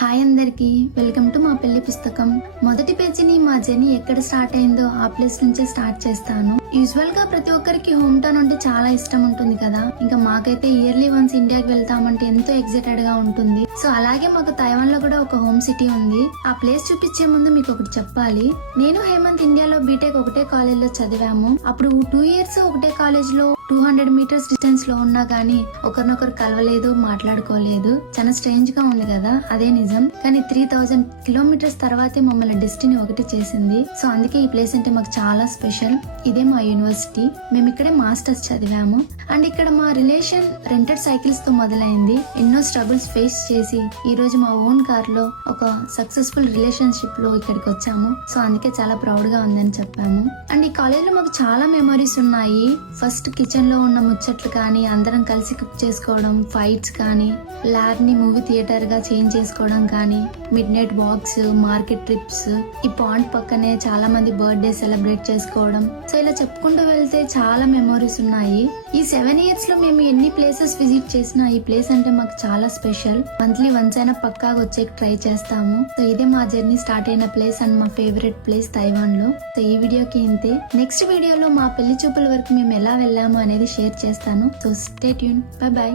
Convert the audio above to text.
Hi అందరికి, welcome to మా పెళ్లి పుస్తకం. మొదటి పేజీని మా జర్నీ ఎక్కడ స్టార్ట్ అయిందో ఆ ప్లేస్ నుంచే స్టార్ట్ చేస్తాను. యూజువల్ గా ప్రతి ఒక్కరికి హోమ్ టౌన్ అంటే చాలా ఇష్టం ఉంటుంది కదా. ఇంకా మాకైతే ఇయర్లీ వన్స్ ఇండియాకి వెళ్తామంటే ఎంతో ఎక్సైటెడ్ గా ఉంటుంది. సో అలాగే మాకు తైవాన్ లో కూడా ఒక హోమ్ సిటీ ఉంది. ఆ ప్లేస్ చూపించే ముందు మీకు ఒకటి చెప్పాలి. నేను హేమంత్ ఇండియాలో బీటెక్ ఒకటే కాలేజ్ లో చదివాము. అప్పుడు 2 years ఒకటే కాలేజ్ లో 200 meters డిస్టెన్స్ లో ఉన్నా గానీ ఒకరినొకరు కలవలేదు, మాట్లాడుకోలేదు. చాలా స్ట్రేంజ్ గా ఉంది కదా, అదే నిజం. కానీ 3000 kilometers తర్వాతే మమ్మల్ని డెస్టినీ ఒకటి చేసింది. సో అందుకే ఈ ప్లేస్ అంటే మాకు చాలా స్పెషల్. ఇదే మా యూనివర్సిటీ. మేము ఇక్కడే మాస్టర్స్ చదివాము. అండ్ ఇక్కడ మా రిలేషన్ రెంటెడ్ సైకిల్స్ తో మొదలైంది. ఎన్నో స్ట్రగుల్స్ ఫేస్ చేసి ఈ రోజు మా ఓన్ కార్ లో ఒక సక్సెస్ఫుల్ రిలేషన్షిప్ లో ఇక్కడికి వచ్చాము. సో అందుకే చాలా ప్రౌడ్ గా ఉందని చెప్పాము. అండ్ ఈ కాలేజ్ లో మాకు చాలా మెమరీస్ ఉన్నాయి. ఫస్ట్ కిచెన్ లో ఉన్న ముచ్చట్లు కానీ, అందరం కలిసి కుక్ చేసుకోవడం, ఫైట్స్ కానీ, ల్యాబ్ ని మూవీ థియేటర్ గా చేంజ్ చేసుకోవడం కానీ, midnight walks, market trips, ఈ పాండ్ పక్కనే చాలా మంది బర్త్డే సెలబ్రేట్ చేసుకోవడం. సో ఇలా చెప్పుకుంటూ వెళ్తే చాలా మెమరీస్ ఉన్నాయి. ఈ 7 years లో మేము ఎన్ని ప్లేసెస్ విజిట్ చేసినా ఈ ప్లేస్ అంటే మాకు చాలా స్పెషల్. మంత్లీ వన్స్ అయినా పక్కాగా వచ్చే ట్రై చేస్తాము. సో ఇదే మా జర్నీ స్టార్ట్ అయిన ప్లేస్ అండ్ మా ఫేవరెట్ ప్లేస్ తైవాన్ లో. సో ఈ వీడియోకి ఇంతే. నెక్స్ట్ వీడియోలో మా పెళ్లి చూపుల వరకు మేము ఎలా వెళ్ళాము అనేది షేర్ చేస్తాను. So stay tune. Bye bye.